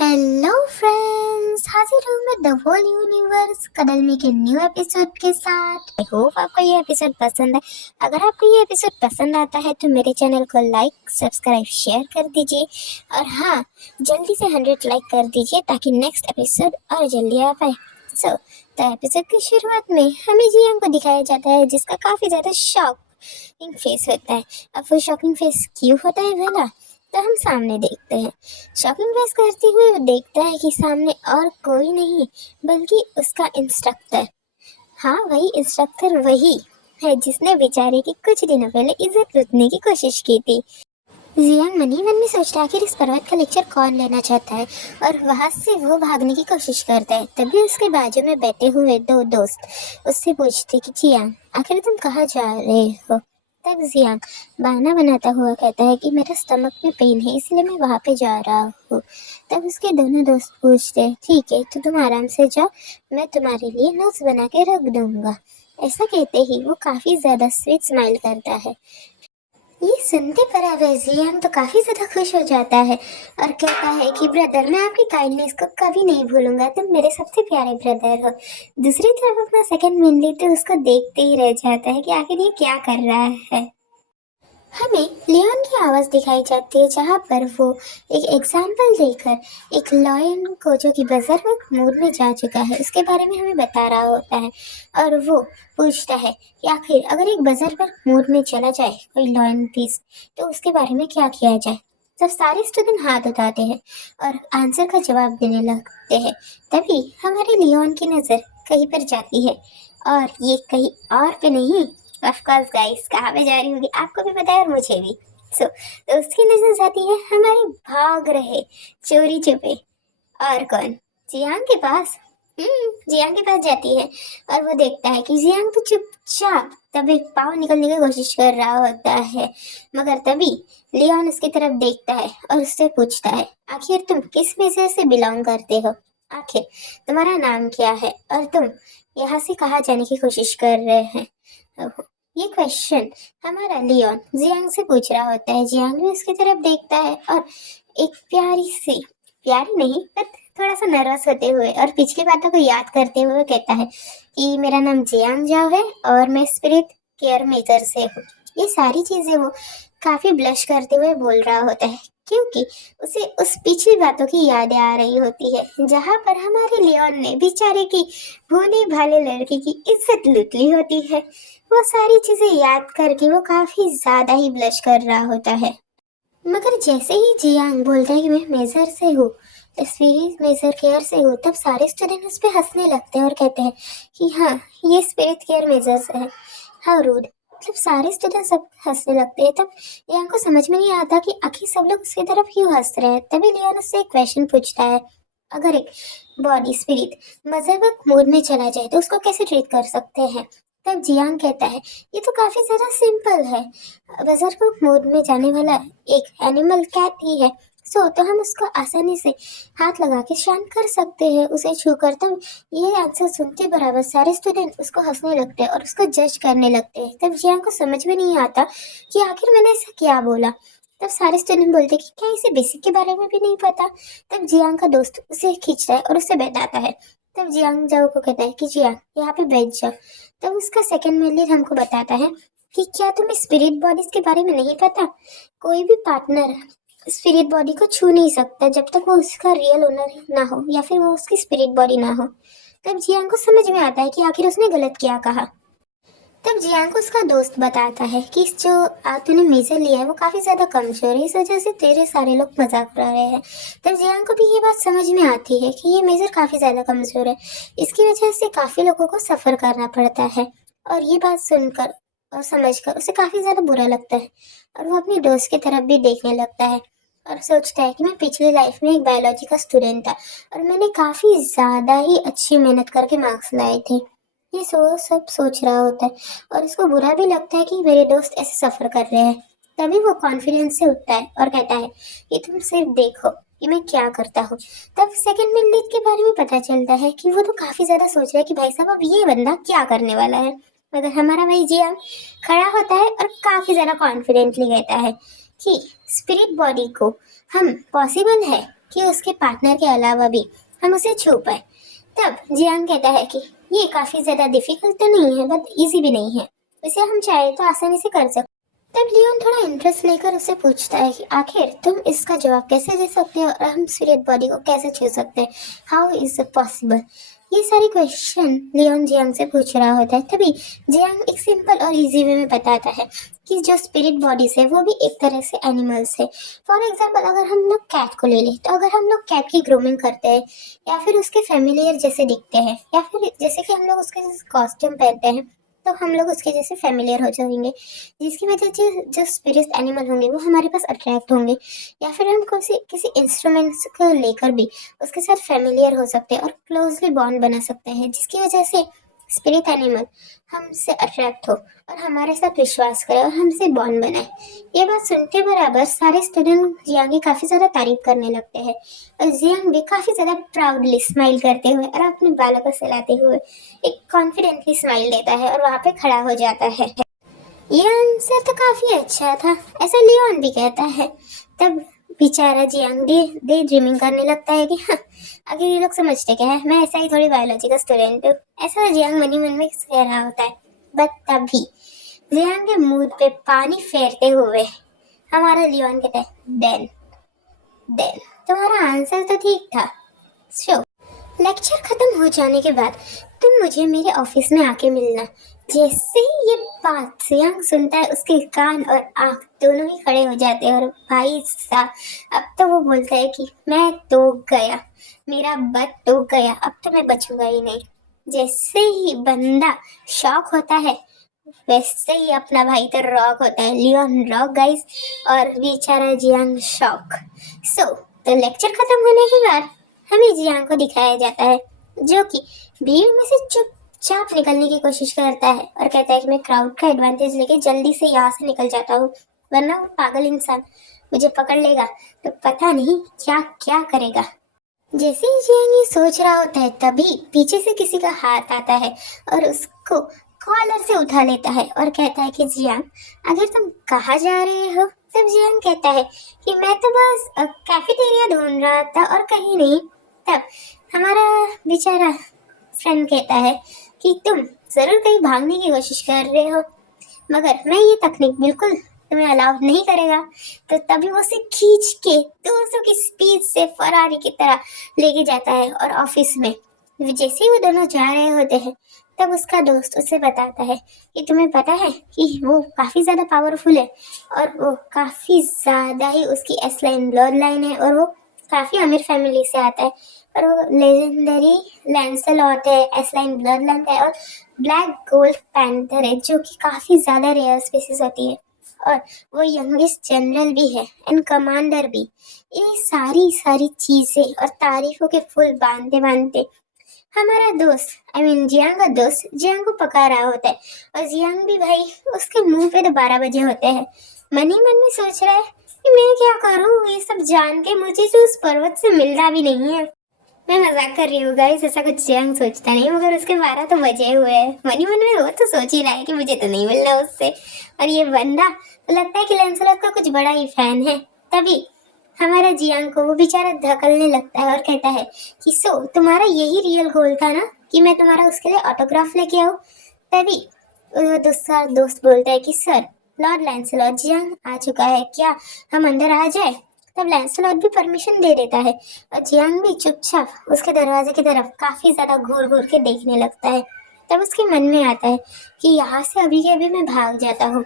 Hello friends, हाजिर हूँ मैं द होल यूनिवर्स कदलमी के न्यू एपिसोड के साथ। आई होप आपको ये एपिसोड पसंद है। अगर आपको ये एपिसोड पसंद आता है तो मेरे चैनल को लाइक, सब्सक्राइब, शेयर कर दीजिए और हाँ, जल्दी से 100 लाइक कर दीजिए ताकि नेक्स्ट एपिसोड और जल्दी आ पाए। तो एपिसोड की शुरुआत में हमें जियांग को दिखाया जाता है जिसका काफी ज्यादा शॉकिंग फेस होता है। अब वो शॉकिंग फेस क्यों होता है भला, तो हम सामने देखते हैं। शॉपिंग ड्रेस करते हुए वो देखता है कि सामने और कोई नहीं बल्कि उसका इंस्ट्रक्टर। हाँ, वही इंस्ट्रक्टर वही है जिसने बेचारे की कुछ दिनों पहले इज्जत लूटने की कोशिश की थी। जियांग मन ही मन में सोचता है आखिर इस पर्वत का लेक्चर कौन लेना चाहता है और वहां से वो भागने की कोशिश करता है। तभी उसके बाजू में बैठे हुए दो दोस्त उससे पूछते कि जियांग, आखिर तुम कहाँ जा रहे हो। तब जियांग बहाना बनाता हुआ कहता है कि मेरा स्टमक में पेन है इसलिए मैं वहां पे जा रहा हूँ। तब उसके दोनों दोस्त पूछते हैं ठीक है तो तुम आराम से जाओ, मैं तुम्हारे लिए नोट्स बना के रख दूंगा। ऐसा कहते ही वो काफी ज्यादा स्वीट स्माइल करता है। ये सुनते पर अवैजियन तो काफी ज्यादा खुश हो जाता है और कहता है कि ब्रदर, मैं आपकी काइंडनेस को कभी नहीं भूलूंगा, तुम मेरे सबसे प्यारे ब्रदर हो। दूसरी तरफ अपना सेकंड मिनली तो उसको देखते ही रह जाता है कि आखिर ये क्या कर रहा है। हमें लियोन की आवाज दिखाई जाती है जहाँ पर वो एक एग्जाम्पल देकर एक लॉयन को जो कि बजर्ग मूड में जा चुका है उसके बारे में हमें बता रहा होता है। और वो पूछता है कि आखिर अगर एक बजर्ग मूड में चला जाए कोई लॉयन पीस तो उसके बारे में क्या किया जाए। तब सारे स्टूडेंट हाथ उठाते हैं और आंसर का जवाब देने लगते हैं। तभी हमारे लियोन की नजर कहीं पर जाती है और ये कहीं और पे नहीं, ऑफ कोर्स गाइस, कहाँ पे जा रही होगी आपको भी पता है और मुझे भी। तो उसकी नजर जाती है हमारे भाग रहे चोरी छुपे और कौन, जियांग के पास। जियांग के पास जाती है और वो देखता है कि जियांग तो चुपचाप तब एक पाँव निकलने की कोशिश कर रहा होता है। मगर तभी लियोन उसकी तरफ देखता है और उससे पूछता है आखिर तुम किस मेजर से बिलोंग करते हो, आखिर तुम्हारा नाम क्या है और तुम यहाँ से कहाँ जाने की कोशिश कर रहे हैं। ये क्वेश्चन हमारा लियोन जियांग से पूछ रहा होता है। जियांग भी उसकी तरफ देखता है और एक प्यारी सी, प्यारी नहीं पर थोड़ा सा नर्वस होते हुए और पिछली बातों को याद करते हुए कहता है कि मेरा नाम जियांग जाओ है और मैं स्पिरिट केयर मेजर से हूँ। ये सारी चीजें वो काफी ब्लश करते हुए बोल रहा होता है क्योंकि उसे उस पिछली बातों की यादें आ रही होती है जहाँ पर हमारे लियोन ने बेचारे की भोले भाले लड़के की इज्जत लूट ली होती है। वो सारी चीजें याद करके वो काफी ज्यादा ही ब्लश कर रहा होता है। मगर जैसे ही जियांग बोलता है कि मैं मेजर से हूँ, स्पिरिट मेजर केयर से हूँ, तब सारे स्टूडेंट उस पर हंसने लगते हैं और कहते हैं कि हाँ, ये स्पिरिट केयर मेजर से है। How rude. मतलब सारे स्टूडेंट सब हंसने लगते हैं। तब लियोन को समझ में नहीं आता कि आखिर सब लोग उसकी तरफ क्यों हंस रहे हैं। तभी लियोन उससे एक क्वेश्चन पूछता है, अगर एक बॉडी स्पिरिट मजहबक मोड में चला जाए तो उसको कैसे ट्रीट कर सकते हैं। तब जियांग कहता है ये तो काफी ज्यादा सिंपल है, बजर्ग मोड में जाने वाला एक एनिमल कैट ही है। तो हम उसको आसानी से हाथ लगा के शांत कर सकते हैं उसे छू कर। तब ये आंसर सुनते बराबर सारे स्टूडेंट उसको हंसने लगते हैं और उसको जज करने लगते हैं। तब जियांग को समझ में नहीं आता कि आखिर मैंने ऐसा क्या बोला। तब सारे स्टूडेंट बोलते कि क्या इसे बेसिक के बारे में भी नहीं पता। तब जियांग का दोस्त उसे खींचता है और उसे बैठाता है। तब जियांग जाओ को कहता है कि जियांग यहाँ पे बैठ जाओ। तब उसका सेकंड मेलियर हमको बताता है कि क्या तुम्हें स्पिरिट बॉडीज के बारे में नहीं पता। कोई भी पार्टनर स्पिरिट बॉडी को छू नहीं सकता जब तक वो उसका रियल ओनर ना हो या फिर वो उसकी स्पिरिट बॉडी ना हो। तब जियांग को समझ में आता है कि आखिर उसने गलत क्या कहा। तब जियांग को उसका दोस्त बताता है कि इस जो तूने मेजर लिया है वो काफी ज्यादा कमजोर है, इस वजह से तेरे सारे लोग मजाक उड़ा रहे हैं। तब जियांग को भी ये बात समझ में आती है कि ये मेजर काफी ज्यादा कमजोर है, इसकी वजह से काफी लोगों को सफर करना पड़ता है। और ये बात सुनकर और समझकर उसे काफी ज्यादा बुरा लगता है और वो अपने दोस्त की तरफ भी देखने लगता है और सोचता है कि मैं पिछली लाइफ में एक बायोलॉजी का स्टूडेंट था और मैंने काफी ज्यादा ही अच्छी मेहनत करके मार्क्स लाए थे। ये सब सोच रहा होता है और उसको बुरा भी लगता है कि मेरे दोस्त ऐसे सफर कर रहे हैं। तभी वो कॉन्फिडेंस से उठता है और कहता है कि तुम सिर्फ देखो कि मैं क्या करता हूँ। तब सेकंड मिनलीड के बारे में पता चलता है कि वो तो काफी ज्यादा सोच रहा है कि भाई साहब अब ये बंदा क्या करने वाला है। मगर हमारा भाई जिया खड़ा होता है और काफी ज्यादा कॉन्फिडेंटली कहता है कि स्पिरिट बॉडी को हम पॉसिबल है कि उसके पार्टनर के अलावा भी हम उसे छू पाए। तब जियांग कहता है कि ये काफी ज्यादा डिफिकल्ट तो नहीं है बट इजी भी नहीं है, इसे हम चाहे तो आसानी से कर सकते। तब लियोन थोड़ा इंटरेस्ट लेकर उसे पूछता है कि आखिर तुम इसका जवाब कैसे दे सकते हो और हम स्पिरिट बॉडी को कैसे छू सकते हैं, हाउ इज इट पॉसिबल। ये सारी क्वेश्चन लियोन जियांग से पूछ रहा होता है। तभी जियांग एक सिंपल और इजी वे में बताता है कि जो स्पिरिट बॉडीज है वो भी एक तरह से एनिमल्स है। फॉर एग्जाम्पल अगर हम लोग कैट को ले लें तो अगर हम लोग कैट की ग्रूमिंग करते हैं या फिर उसके फेमिलियर जैसे दिखते हैं या फिर जैसे कि हम लोग उसके कॉस्ट्यूम पहनते हैं तो हम लोग उसके जैसे फेमिलियर हो जाएंगे, जिसकी वजह से जो स्पिरिट एनिमल होंगे वो हमारे पास अट्रैक्ट होंगे। या फिर हम किसी किसी इंस्ट्रूमेंट्स को लेकर भी उसके साथ फेमिलियर हो सकते हैं और क्लोजली बॉन्ड बना सकते हैं, जिसकी वजह से स्पिरिट एनिमल हमसे अट्रैक्ट हो और हमारे साथ विश्वास करे और हमसे बॉन्ड बनाए। ये बात सुनते बराबर सारे स्टूडेंट जियांग की काफी ज्यादा तारीफ करने लगते हैं और जियांग भी काफी ज्यादा प्राउडली स्माइल करते हुए और अपने बालों को सहलाते हुए एक कॉन्फिडेंटली स्माइल देता है और वहां पे खड़ा हो जाता है। ये आंसर तो काफी अच्छा था, ऐसा लियोन भी कहता है। तब बेचारा जियांग डे ड्रीमिंग करने लगता है कि हाँ, आखिर ये लोग समझते क्या है, मैं ऐसा ही थोड़ी बायोलॉजी का स्टूडेंट हूँ, ऐसा जियांग मन ही मन में कह रहा होता है। बट तभी जियांग के मुंह पे पानी फेरते हुए हमारा लियोन कहता है देन देन तुम्हारा आंसर तो ठीक था। शो लेक्चर खत्म हो जाने के बाद तुम मुझे मेरे ऑफिस में आके मिलना। जैसे ही ये बात जियांग सुनता है उसके कान और आंख दोनों ही खड़े हो जाते हैं और भाई साहब अब तो वो बोलता है कि मैं तो गया, मेरा बट तो गया, अब तो मैं बचूंगा ही नहीं। जैसे ही बंदा शॉक होता है वैसे ही अपना भाई तो रॉक होता है, लियोन रॉक गाइस, और बेचारा जियांग शॉक। तो लेक्चर खत्म होने के बाद हमें जियांग को दिखाया जाता है जो कि भीड़ में से चुपचाप निकलने की कोशिश करता है और कहता है कि मैं क्राउड का एडवांटेज लेके जल्दी से यहाँ से निकल जाता हूँ, वरना वो पागल इंसान मुझे पकड़ लेगा तो पता नहीं क्या क्या करेगा। जैसे ही जियांग ये सोच रहा होता है तभी पीछे से किसी का हाथ आता है और उसको कॉलर से उठा लेता है और कहता है कि जियांग अगर तुम कहाँ जा रहे हो। तब जियांग कहता है कि मैं तो बस कैफेटेरिया ढूंढ रहा था और कहीं नहीं। तब हमारा बेचारा फ्रेंड कहता है कि तुम जरूर कहीं भागने की कोशिश कर रहे हो, मगर मैं ये तकनीक बिल्कुल तुम्हें अलाउ नहीं करेगा। तो तभी वो उसे खींच के 200 की स्पीड से फरारी की तरह लेके जाता है और ऑफिस में जैसे ही वो दोनों जा रहे होते हैं तब उसका दोस्त उसे बताता है कि तुम्हें पता है कि वो काफी ज्यादा पावरफुल है और वो काफी ज्यादा ही उसकी एस लाइन ब्लड लाइन है और वो काफी अमीर फैमिली से आता है और वो लेजेंडरी लैंसलॉट है, एस लाइन ब्लड लाइन है और ब्लैक गोल्ड पैंथर है जो कि काफी ज्यादा रेयर स्पीसीज होती है और वो यंगेस्ट जनरल भी है एंड कमांडर भी। ये सारी सारी चीजें और तारीफों के फुल बांधते बांधते हमारा दोस्त जियांग का दोस्त जियांग को पका रहा होता है और जियांग भी भाई उसके मुंह पे तो 12 बजे होते हैं। मन ही मन में सोच रहा है कि मैं क्या करूँ, ये सब जान के मुझे तो उस पर्वत से मिलना भी नहीं है। मैं मजाक कर रही हूँ गाइस, ऐसा कुछ जियांग सोचता नहीं, मगर उसके 12 तो बजे हुए हैं। मन ही मन में वो तो सोच ही रहा है कि मुझे तो नहीं मिलना उससे, और ये बंदा तो लगता है कि लैंसलॉट का कुछ बड़ा ही फैन है। तभी हमारा जियांग को वो बेचारा धकलने लगता है और कहता है कि तुम्हारा यही रियल गोल था ना कि मैं तुम्हारा उसके लिए ऑटोग्राफ लेके आऊँ। तभी दूसरा दोस्त बोलता है कि सर लॉर्ड लैंसलॉट जियांग आ चुका है, क्या हम अंदर आ जाए। तब लैंसलॉट भी परमिशन दे देता है और जियांग भी चुपचाप उसके दरवाजे की तरफ काफी ज्यादा घूर घूर के देखने लगता है। तब उसके मन में आता है कि यहाँ से अभी के अभी मैं भाग जाता हूँ,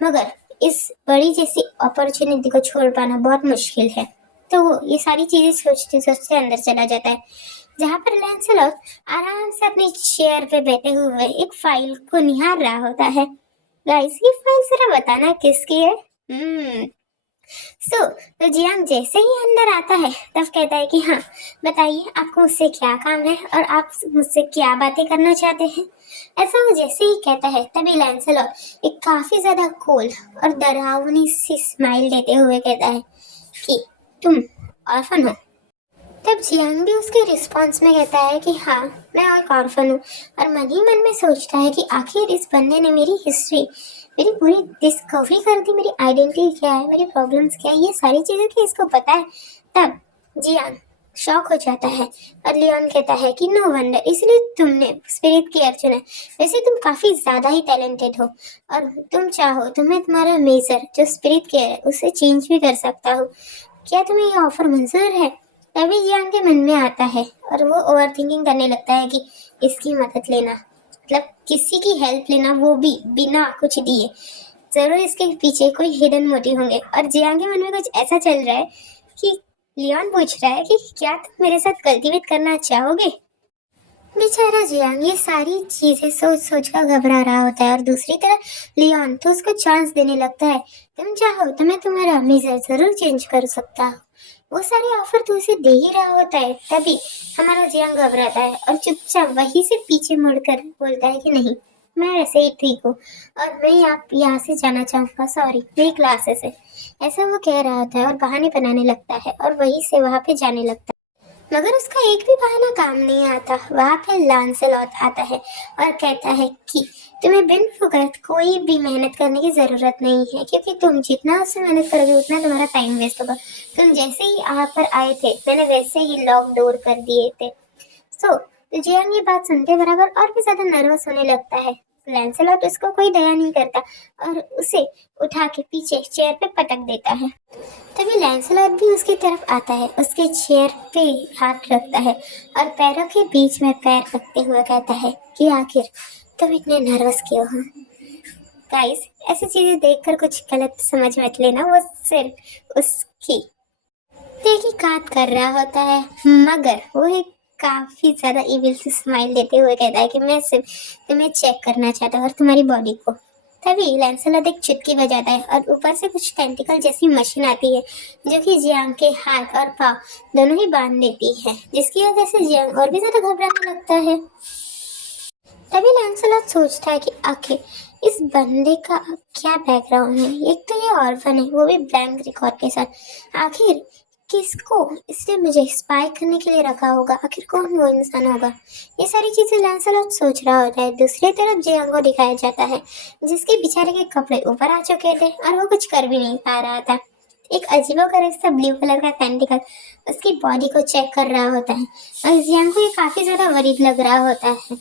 मगर इस बड़ी जैसी अपॉर्चुनिटी को छोड़ पाना बहुत मुश्किल है। तो वो ये सारी चीजें सोचते सोचते अंदर चला जाता है, जहाँ पर लैंसलॉट आराम से अपनी चेयर पे बैठे हुए एक फाइल को निहार रहा होता है। गाइस ये फाइल जरा बताना किसकी है। तो जियांग जैसे ही अंदर आता है तब कहता है कि हाँ बताइए आपको मुझसे क्या काम है और आप मुझसे क्या बातें करना चाहते हैं। ऐसा वो जैसे ही कहता है तभी लैंसलॉट एक काफी ज्यादा कोल्ड और डरावनी सी स्माइल देते हुए कहता है कि तुम ऑर्फन हो। तब जियांग भी उसके रिस्पॉन्स में कहता है कि हाँ मैं एक ऑर्फन हूँ, और मन ही मन में सोचता है कि आखिर इस बंदे ने मेरी हिस्ट्री, मेरी पूरी डिस्कवरी कर दी, मेरी आइडेंटिटी क्या है, मेरी प्रॉब्लम्स क्या है, ये सारी चीजें कि इसको पता है। तब जियांग शॉक हो जाता है और लियोन कहता है कि नो वंडर, इसलिए तुमने स्पिरिट केयर चुना है। वैसे तुम काफी ज्यादा ही टैलेंटेड हो और तुम चाहो तो मैं तुम्हारा मेजर जो स्पिरिट केयर है उसे चेंज भी कर सकता हूँ। क्या तुम्हें ये ऑफर मंजूर है? तभी जियांग के मन में आता है और वो ओवर थिंकिंग करने लगता है कि इसकी मदद लेना मतलब किसी की हेल्प लेना, वो भी बिना कुछ दिए, जरूर इसके पीछे कोई हिडन मोटिव होंगे। और जियांग के मन में कुछ ऐसा चल रहा है कि लियोन पूछ रहा है कि क्या तुम मेरे साथ कल्टीवेट करना चाहोगे? बेचारा जियांग ये सारी चीजें सोच सोच कर घबरा रहा होता है और दूसरी तरफ लियोन तो उसको चांस देने लगता है। तुम चाहो तो मैं तुम्हारा मेजर जरूर चेंज कर सकता हूँ। वो सारे ऑफर तो उसे दे ही रहा होता है। तभी हमारा जियांग घबराता है और चुपचाप वहीं से पीछे मुड़कर बोलता है कि नहीं, मैं वैसे ही ठीक हूँ और मैं आप यहाँ से जाना चाहूँगा, सॉरी मेरी क्लासेस है। ऐसा वो कह रहा होता है और बहाने बनाने लगता है और वहीं से वहाँ पे जाने लगता है। मगर उसका एक भी बहाना काम नहीं आता। वहाँ पे लांसेलॉट आता है और कहता है कि तुम्हें बिन फुकत कोई भी मेहनत करने की जरूरत नहीं है, क्योंकि तुम जितना उससे मेहनत करोगे उतना तुम्हारा टाइम वेस्ट होगा। तुम जैसे ही यहाँ पर आए थे मैंने वैसे ही लॉक डोर कर दिए थे। तो जियांग ये बात सुनते बराबर और भी ज्यादा नर्वस होने लगता है। लैंसलॉट उसको कोई दया नहीं करता और उसे उठा के पीछे चेयर पे पटक देता है। तभी लैंसलॉट भी उसकी तरफ आता है, उसके चेयर पे हाथ रखता है और पैरों के बीच में पैर रखते हुए कहता है कि आखिर तुम इतने नर्वस क्यों हो? गाइस, ऐसी चीजें देखकर कुछ गलत समझ मत लेना, वो सिर्फ उसकी तहकीकात कर रहा होता है। मगर वो एक काफी ज्यादा इविल सी स्माइल देते हुए कहता है कि मैं सिर्फ तुम्हें चेक करना चाहता हूँ और तुम्हारी बॉडी को। तभी लैंसलॉट एक चुटकी बजाता है और ऊपर से कुछ टेंटिकल जैसी मशीन आती है जो कि जियांग के हाथ और पाँव दोनों ही बांध देती है, जिसकी वजह से जियांग और भी ज्यादा घबराने लगता है। तभी लैंसलॉट सोचता है कि आखिर इस बंदे का क्या बैकग्राउंड है। एक तो ये ऑर्फन है, वो भी ब्लैंक रिकॉर्ड के साथ। आखिर किसको इसने मुझे स्पाई करने के लिए रखा होगा? आखिर कौन वो इंसान होगा? ये सारी चीजें लैंसलॉट सोच रहा होता है। दूसरी तरफ जियांग को दिखाया जाता है जिसके बेचारे के कपड़े ऊपर आ चुके थे और वो कुछ कर भी नहीं पा रहा था। एक अजीबोगरीब सा ब्लू कलर का टेंटिकल उसकी बॉडी को चेक कर रहा होता है और जियांग को ये काफी ज्यादा वरीड लग रहा होता है।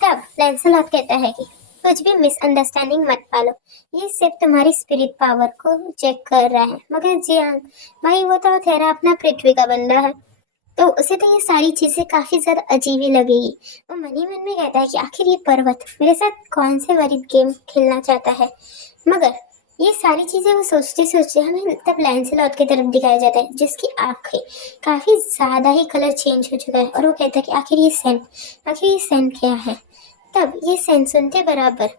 तब लैंसलॉट कहता है कि कुछ भी मिसअंडरस्टैंडिंग मत पालो, ये सिर्फ तुम्हारी स्पिरिट पावर को चेक कर रहा है। मगर जियांग भाई, वो तो तेरा अपना पृथ्वी का बंदा है, तो उसे तो ये सारी चीजें काफी ज्यादा अजीब ही लगेगी। वो मन ही मन में कहता है कि आखिर ये पर्वत मेरे साथ कौन से वरीड गेम खेलना चाहता है। मगर ये सारी चीजें वो सोचते सोचते हमें तब लैंसलॉट की तरफ दिखाया जाता है जिसकी आंखें काफी ज्यादा ही कलर चेंज हो चुका है और वो कहता है कि आखिर ये सेंट क्या है। तब ये सेंट सुनते बराबर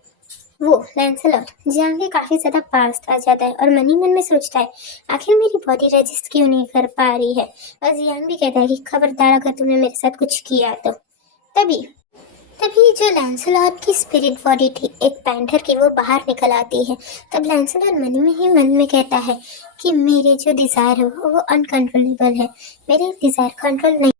वो लैंसलॉट जियांग के काफी ज्यादा पास आ जाता है और मन ही मन में सोचता है आखिर मेरी बॉडी रजिस्ट क्यों नहीं कर पा रही है। और जियांग भी कहता है कि खबरदार अगर तुमने मेरे साथ कुछ किया तो। तभी तभी जो लैंसलॉट की स्पिरिट बॉडी थी एक पैंथर की, वो बाहर निकल आती है। तब लैंसलॉट मन में ही मन में कहता है कि मेरे जो डिजायर है वो अनकंट्रोलेबल है, मेरे डिजायर कंट्रोल नहीं।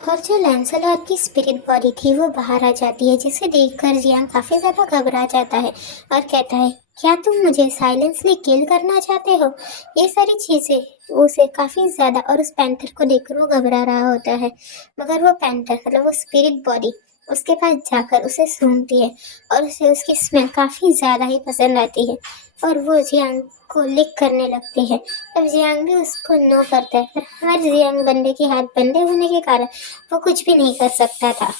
और जो लैंसलॉट की स्पिरिट बॉडी थी वो बाहर आ जाती है, जिसे देखकर जियांग काफी ज्यादा घबरा जाता है और कहता है क्या तुम मुझे साइलेंसली किल करना चाहते हो? ये सारी चीजें उसे काफी ज्यादा, और उस पैंथर को देखकर वो घबरा रहा होता है। मगर वो पैंथर मतलब वो स्पिरिट बॉडी उसके पास जाकर उसे सूंघती है और उसे उसकी स्मेल काफी ज्यादा ही पसंद आती है और वो जियांग को लिक करने लगती है। तब जियांग भी उसको नो करता है, पर हमारे जियांग बंदे के हाथ बंधे होने के कारण वो कुछ भी नहीं कर सकता था।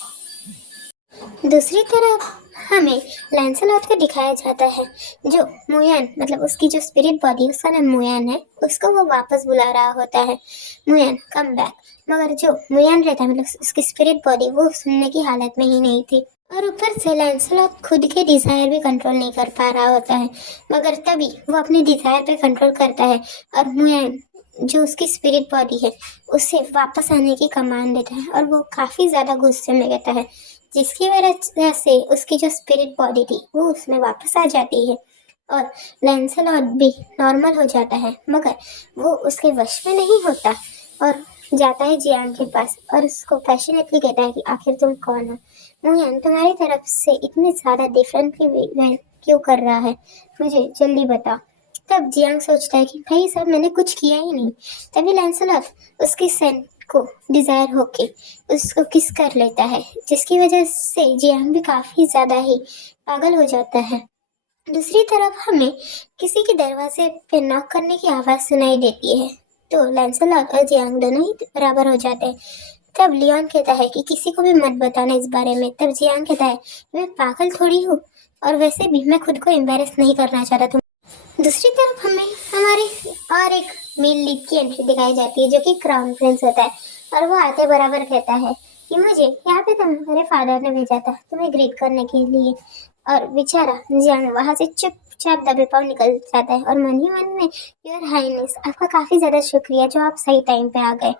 दूसरी तरफ हमें लैंसलॉट को दिखाया जाता है जो मुयान मतलब उसकी जो स्पिरिट बॉडी, उसका नाम मुयान है, उसको वो वापस बुला रहा होता है, मुयान कम बैक। मगर जो मुयान रहता है मतलब उसकी स्पिरिट बॉडी वो सुनने की हालत में ही नहीं थी और ऊपर से लैंसलॉट खुद के डिजायर भी कंट्रोल नहीं कर पा रहा होता है। मगर तभी वो अपने डिजायर पे कंट्रोल करता है और मुयान जो उसकी स्पिरिट बॉडी है उसे वापस आने की कमांड देता है और वो काफी ज्यादा गुस्से में रहता है, जिसकी वजह से उसकी जो स्पिरिट बॉडी थी वो उसमें वापस आ जाती है और लैंसलॉट भी नॉर्मल हो जाता है। मगर वो उसके वश में नहीं होता और जाता है जियांग के पास और उसको पैशनेटली कहता है कि आखिर तुम कौन हो? मुयान तुम्हारी तरफ से इतने ज्यादा डिफरेंटली बिहेव क्यों कर रहा है, मुझे जल्दी बता। तब जियांग सोचता है कि भाई साहब मैंने कुछ किया ही नहीं। तभी लैंसलॉट उसकी सेंट को डिज़ायर होके उसको किस कर लेता है, जिसकी वजह से जियांग भी काफ़ी ज़्यादा ही पागल हो जाता है। दूसरी तरफ हमें किसी के दरवाजे पे नॉक करने की आवाज़ सुनाई देती है, तो लैंसलॉट और जियांग दोनों ही बराबर हो जाते हैं। तब लियोन कहता है कि किसी को भी मत बताना इस बारे में। तब जियांग कहता है मैं पागल थोड़ी हूँ, और वैसे भी मैं खुद को एम्बेरस नहीं करना चाहता। तुम दूसरी तरफ हमें हमारे और एक मेल लीड की एंट्री दिखाई जाती है, जो कि क्राउन प्रिंस होता है, और वो आते बराबर कहता है कि मुझे यहाँ पे तुम्हारे फादर ने भेजा था तुम्हें ग्रीट करने के लिए। और बेचारा जियांग वहाँ से चुपचाप दबे पाँव निकल जाता है और मन ही मन में योर हाइनेस आपका काफ़ी ज़्यादा शुक्रिया जो आप सही टाइम पे आ गए।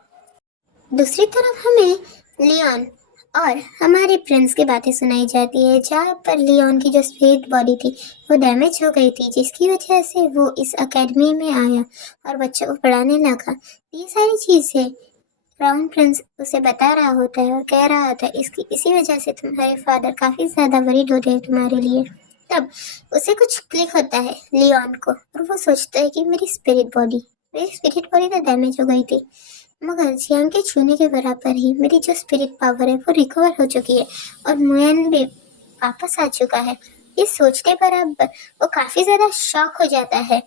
दूसरी तरफ हमें लियोन और हमारे प्रिंस की बातें सुनाई जाती है, जहाँ पर लियोन की जो स्पिरिट बॉडी थी वो डैमेज हो गई थी, जिसकी वजह से वो इस एकेडमी में आया और बच्चों को पढ़ाने लगा। ये सारी चीज़ें क्राउन प्रिंस उसे बता रहा होता है और कह रहा होता है इसकी इसी वजह से तुम्हारे फादर काफ़ी ज़्यादा वरीड होते हैं तुम्हारे लिए। तब उसे कुछ क्लिक होता है लियोन को, और वो सोचता है कि मेरी स्पिरिट बॉडी तो डैमेज हो गई थी, मगर जियांग के छूने के बराबर ही मेरी जो स्पिरिट पावर है वो रिकवर हो चुकी है और मुएन भी वापस आ चुका है। ये सोचते बराबर वो काफ़ी ज़्यादा शॉक हो जाता है,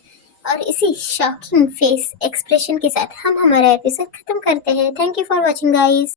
और इसी शॉकिंग फेस एक्सप्रेशन के साथ हम हमारा एपिसोड खत्म करते हैं। Thank you for watching guys.